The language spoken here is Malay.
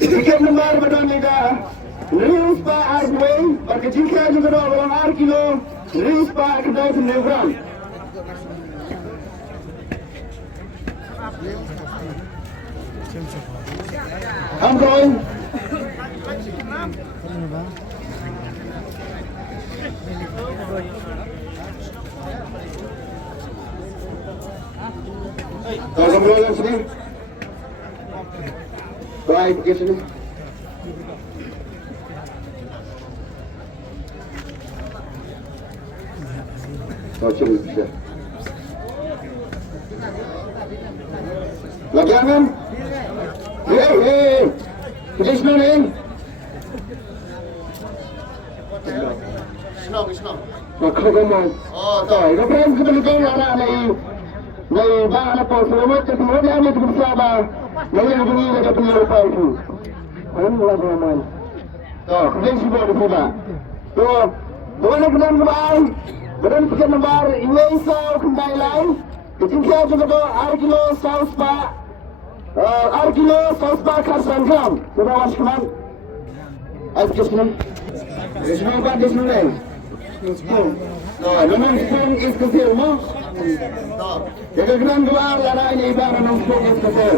Tiket lembar badan liga. Rius Pak Arway, pakai jingkieng juga dah orang 6 kilo. Rius Pak kedai senebran. Amroy. Tolong berjalan sini. Baik, ke sini. Macam bisa. Lagian? Hei. Kita senang ni. Senang. Nak kau mau? Oh, tak. Kita pun kita boleh anak ni. Ni bah anak pun selamat. Semua dia ni tu bersama. Ni yang bunyi dia punya rupa itu. Mana lagi aman? Tak. Kita semua di sini. Tu, dua nak kenal kembali. Badan tiket lembar. Ini isau kembali lain. Jingkieng juga tu 6 kilo saus Pak. 6 kilo saus Pak khas gram. Sudah was keman. Ayo ke sini. Semua Pak di sini. Memang sepung is kecil, mo? Jaga geran keluar, ada ini ibarat nongkrong is kecil.